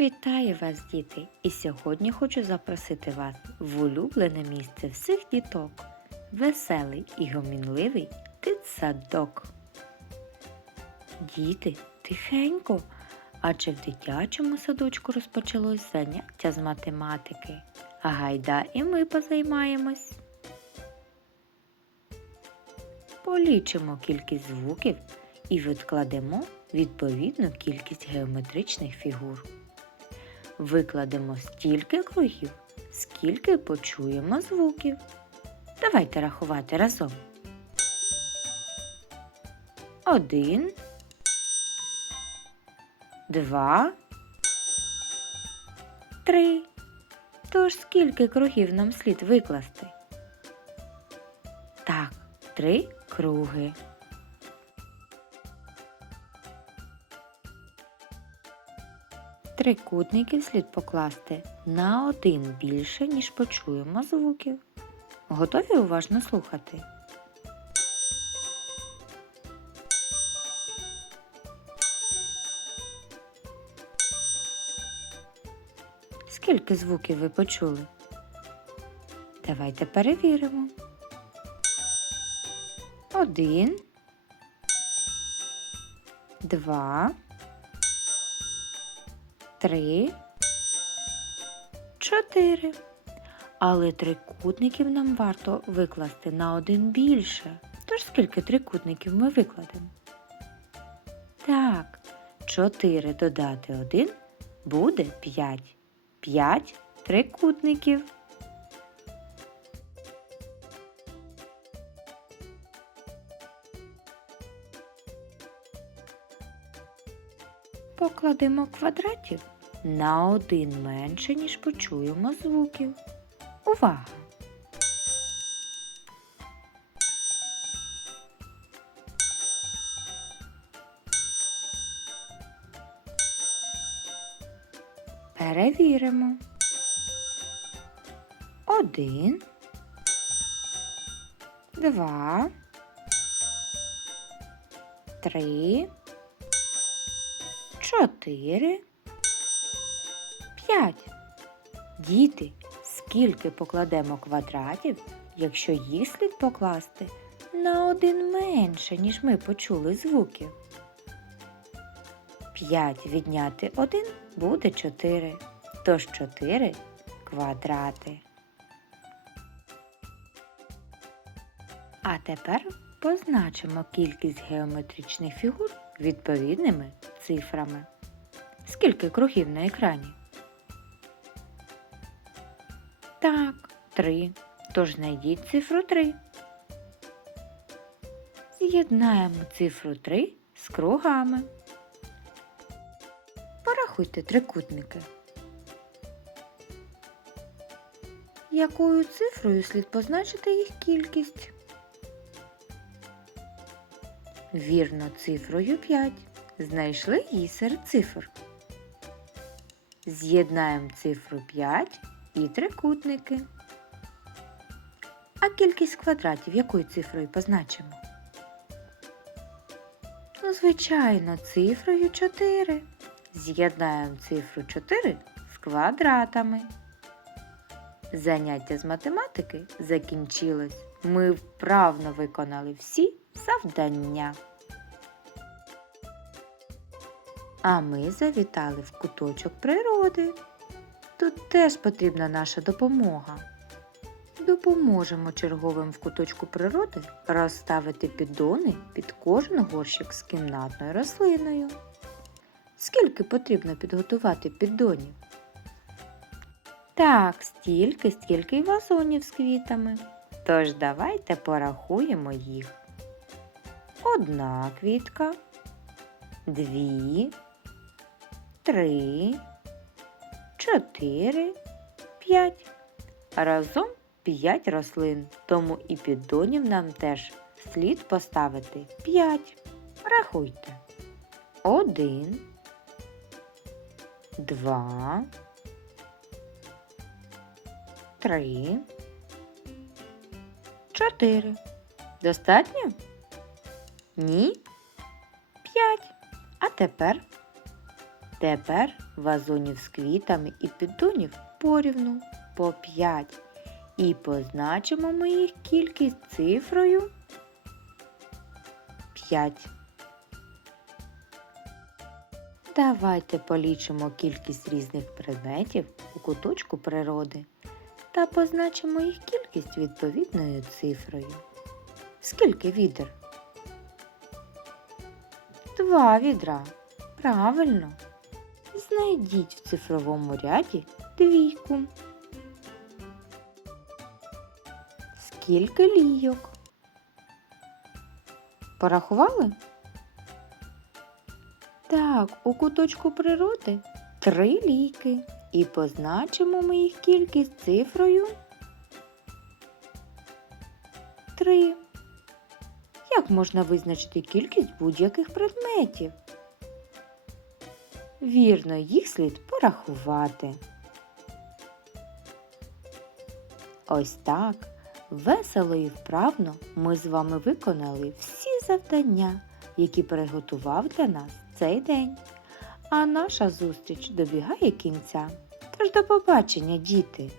Вітаю вас, діти! І сьогодні хочу запросити вас в улюблене місце всіх діток. Веселий і гомінливий дитсадок. Діти, тихенько, адже в дитячому садочку розпочалось заняття з математики. А гайда і ми позаймаємось. Полічимо кількість звуків і відкладемо відповідну кількість геометричних фігур. Викладемо стільки кругів, скільки почуємо звуків. Давайте рахувати разом. Один, два, три. Тож скільки кругів нам слід викласти? Так, три круги. Трикутників слід покласти на один більше, ніж почуємо звуків. Готові уважно слухати? Скільки звуків ви почули? Давайте перевіримо. Один, два, три, чотири. Але трикутників нам варто викласти на один більше. Тож скільки трикутників ми викладемо? Так, 4 додати 1 буде 5. 5 трикутників. Покладемо квадратів на один менше, ніж почуємо звуків. Увага! Перевіримо. Один, два, три, чотири, п'ять. Діти, скільки покладемо квадратів, якщо їх слід покласти на один менше, ніж ми почули звуків? 5 відняти 1 буде 4. Тож 4 квадрати. А тепер позначимо кількість геометричних фігур відповідними цифрами. Скільки кругів на екрані? Так, 3. Тож знайдіть цифру 3. З'єднаємо цифру 3 з кругами. Порахуйте трикутники. Якою цифрою слід позначити їх кількість? Вірно, цифрою 5. Знайшли її серед цифр. З'єднаємо цифру 5 і трикутники. А кількість квадратів якою цифрою позначимо? Ну, звичайно, цифрою 4. З'єднаємо цифру 4 з квадратами. Заняття з математики закінчилось. Ми вправно виконали всі завдання. А ми завітали в куточок природи. Тут теж потрібна наша допомога. Допоможемо черговим в куточку природи розставити піддони під кожен горщик з кімнатною рослиною. Скільки потрібно підготувати піддонів? Так, стільки, стільки й вазонів з квітами. Тож давайте порахуємо їх. Одна квітка, дві, три, чотири, п'ять. Разом п'ять рослин, тому і піддонів нам теж слід поставити п'ять. Рахуйте. Один, два, три, чотири. Достатньо? Ні? П'ять. А тепер? Тепер вазонів з квітами і піддонів порівну по 5. І позначимо ми їх кількість цифрою 5. Давайте полічимо кількість різних предметів у куточку природи та позначимо їх кількість відповідною цифрою. Скільки відер? Два відра. Правильно. Знайдіть в цифровому ряді двійку. Скільки лійок? Порахували? Так, у куточку природи три лійки. І позначимо ми їх кількість цифрою 3. Як можна визначити кількість будь-яких предметів? Вірно, їх слід порахувати. Ось так, весело і вправно ми з вами виконали всі завдання, які приготував для нас цей день. А наша зустріч добігає кінця. Тож до побачення, діти!